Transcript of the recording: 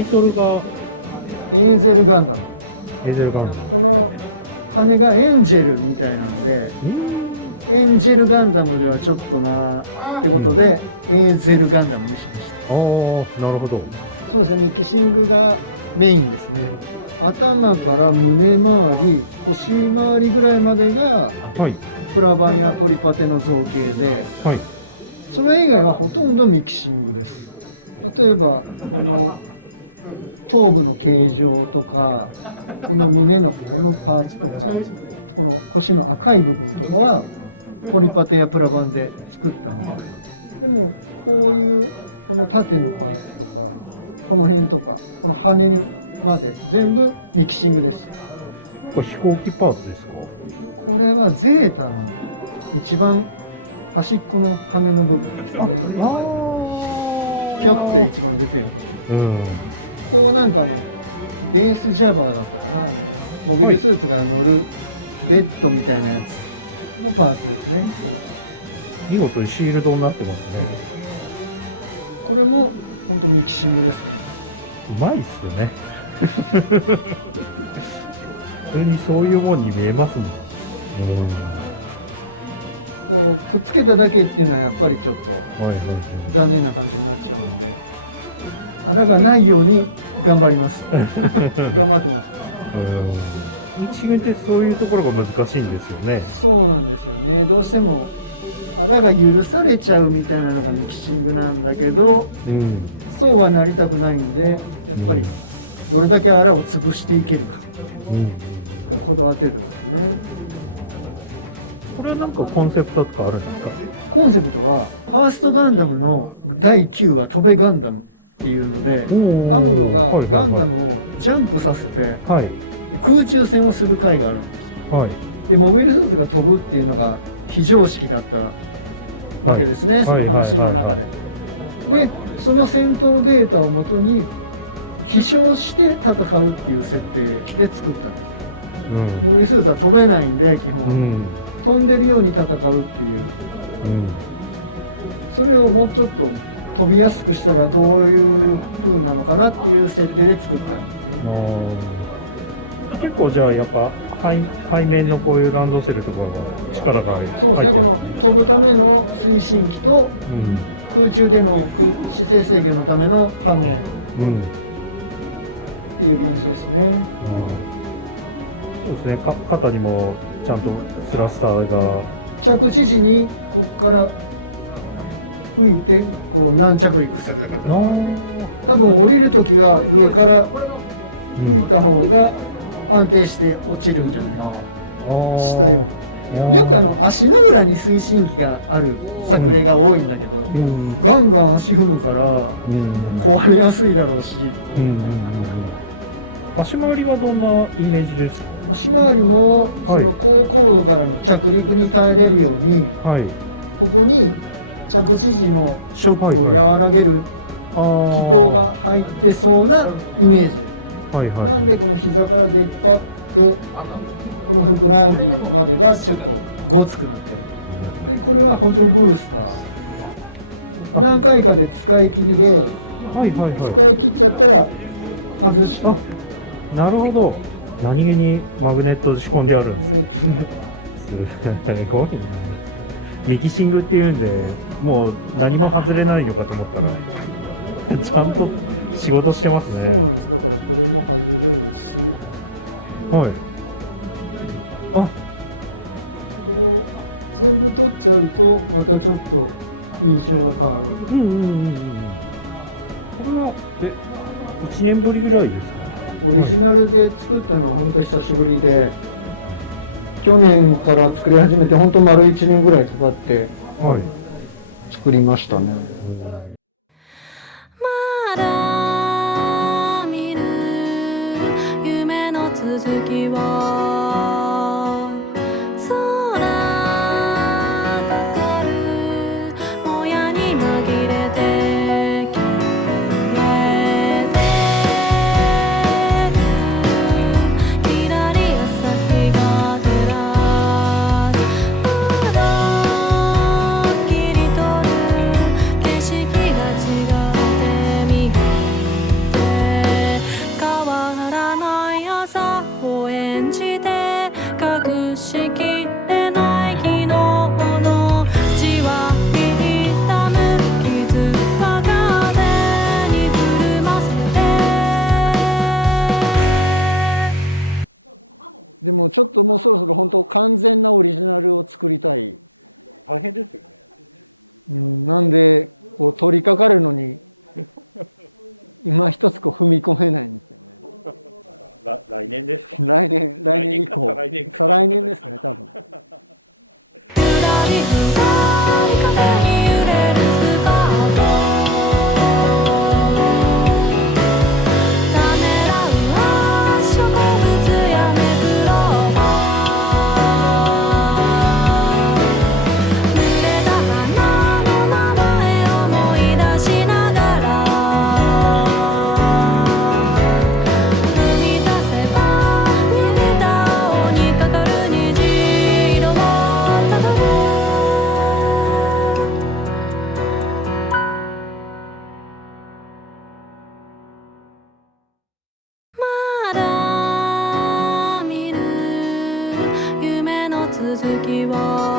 イトルがエーゼルガンダム。エーゼルガンダム。この羽がエンジェルみたいなので、エンジェルガンダムではちょっとなってことで、エーゼルガンダムにしました。ああ、なるほど。そうですね、ミキシングがメインですね。頭から胸周り、腰周りぐらいまでが、はい。プラバンやポリパテの造形で、はい。それ以外はほとんどミキシングです。例えば、頭部の形状とか、この胸のこのパーツとか、この腰の赤い部分とかは、ポリパテやプラバンで作ったので、でも、こういう、この縦の、この辺とか、この羽まで全部ミキシングです。これ飛行機パーツですか？これはゼータの一番端っこの羽の部分。ピョって一番出てる。こうなんかベースジャバーだとか、モビルスーツが乗るベッドみたいなやつのパーツですね。見事にシールドになってますね。これも本当にミキシングです。うまいっすよね。普通にそういうもんに見えますもん。こうくっつけただけっていうのはやっぱりちょっとはいはいはい。残念な感じになっちゃう。穴がないように頑張ります。頑張ってます。ミキシングってそういうところが難しいんですよね。そうなんですよね。どうしても穴が許されちゃうみたいなのがミキシングなんだけど、そうはなりたくないんで、やっぱりどれだけ穴を潰していけるか、こだわってるんですね。これはなんかコンセプトとかあるんですか？コンセプトは、ファーストガンダムの第9話、飛べガンダムっていうので、アムロがガンダムをジャンプさせて、空中戦をする回があるんですよ。で、モビルスーツが飛ぶっていうのが非常識だったわけですね。で、その戦闘データをもとに、飛翔して戦うっていう設定で作ったんです。モビルスーツは飛べないんで、基本。飛んでるように戦うっていう。それをもうちょっと飛びやすくしたらどういう風なのかなっていう設定で作ったんです。結構じゃあやっぱ背面のこういうランドセルとかが力が入ってる。飛ぶための推進機と、空中での姿勢制御のための羽根っていう現象ですね。そうですね。肩にもちゃんとスラスターが着地時にここから吹いてこう軟着陸する。多分降りる時は上から吹いた方が安定して落ちるんじゃないかな。よく足の裏に推進機がある作例が多いんだけど、ガンガン足踏むから壊れやすいだろうし。足回りはどんなイメージですか？足回りも高高度からの着陸に耐えれるように、ここに着地時のショックを和らげる機構が入ってそうなイメージ。なんでこの膝から出っ張ってこのふくらはぎまでがちょっとごつくなってる。これが補助ブースター。何回かで使い切りで、使い切りだったら外して。なるほど。何気にマグネットで仕込んであるんですね。すごいな。ミキシングっていうんで、もう何も外れないのかと思ったら、ちゃんと仕事してますね。またちょっと印象が変わる。これは1年ぶりぐらいですか？オリジナルで作ったのは本当久しぶりで、去年から作り始めて本当丸1年ぐらいかかって作りましたね。まだ見ぬ夢の続きを景色が違って見えてしきれない昨日のじわり痛む傷は風にくるませてちょっと面白い本当完全なオリジナルを作りたい。なので、取り掛かるのに、今一つここに行くのが、ゆらりふらり風に揺れるスカートためらう発植物やめくろが濡れた花の名前思い出しながら踏み出せば逃げた青にかかる虹色をたどるまだ見る夢の続きを